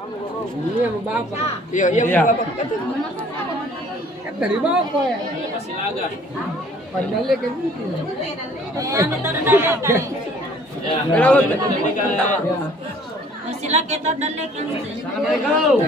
Iya sama bapak. Iya sama bapak. Kan dari bapak ya. Masih laga. Padahal kayak gitu. Ya. Lewat. Ya. Sila kita dalek kan. Assalamualaikum.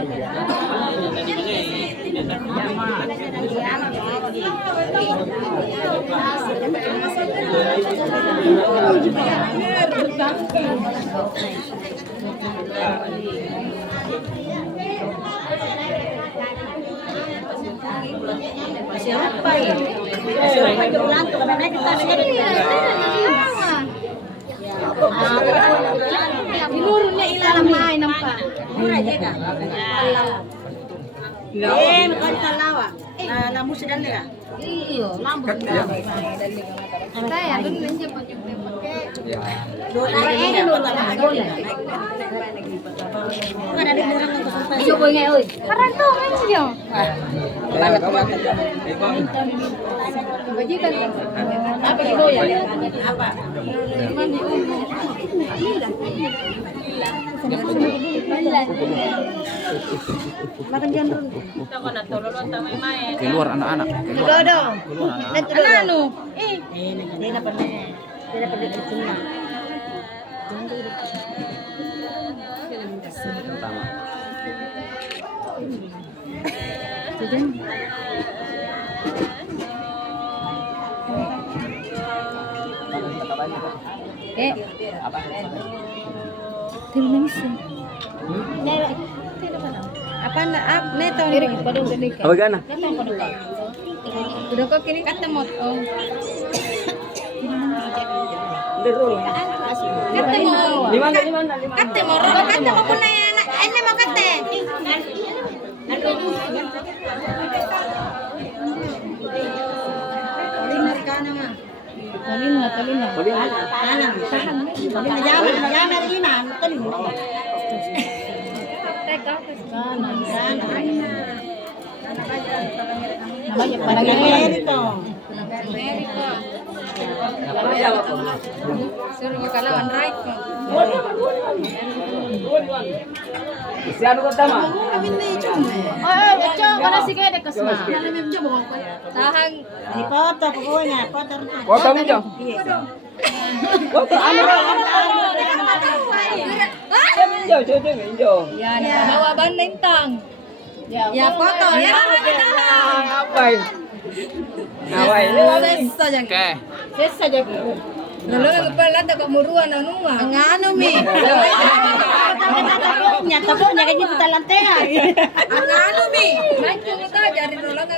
Masih apa ya? Masih apa jualan tuh karena kita Inurunnya ilalang main nampak. Murah aja kan? Bukan talawa. Lambu sedang ya? Iya, lambu. Saya dun nanti pakai. Ini dulu Bukan ada orang untuk apa? Coba ngai oi. Karena tuh kan sih yo. Mana teman? Bajikan. Apa gitu ya? Apa? Makan jangan. Kita kena tolong tamai main. Keluar anak-anak. Dodong. Anu. Ini apa nih? Tidak perlu diterima. Pertama. Apa? Tidak nangis. Apa nak up neto ni padung delik. Apa gana? Sudah kau kini kata mot. Kata mo. Di mana? Kata mo. Kata mo pun na. Ini mau kata. Talina. Jangan Rina, talina. Teka, namanya parang Amerika. Suruh kalawan right ko. Siapa pertama? Ito, wala sige de kasma. Tahang di foto pokoknya, foto. Foto mo dyan. Foto ano ba? Enjo. Yan, bawa bandintang. Ya foto, ya. Ngapain? Ngapain? Oke. Ses saja. Lalu ang pala ta kamuruan ano nga? Ang ano mi? Tapoknya kanya kita lantai. Ang ano mi? Mancho mo ta jari rolang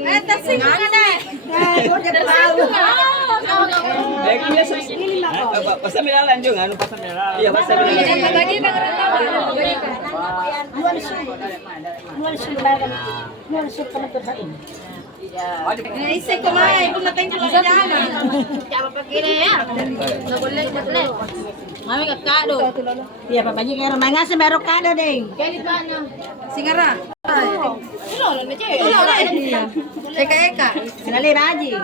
ang tasing nga na. Pasamilalan dyan, ano pasamilalan? Iya, pasamilalan. Lagi na Isip ko may, kung natin ko lang dyan. Siya mapagkira ya. Nagulit. Mami kakado. Iya, papaji kaya ramay nga sa meron kado ding. Kaya ba niya? Singara. Ulo na siya. Ulo na. Eka. Sinali baji.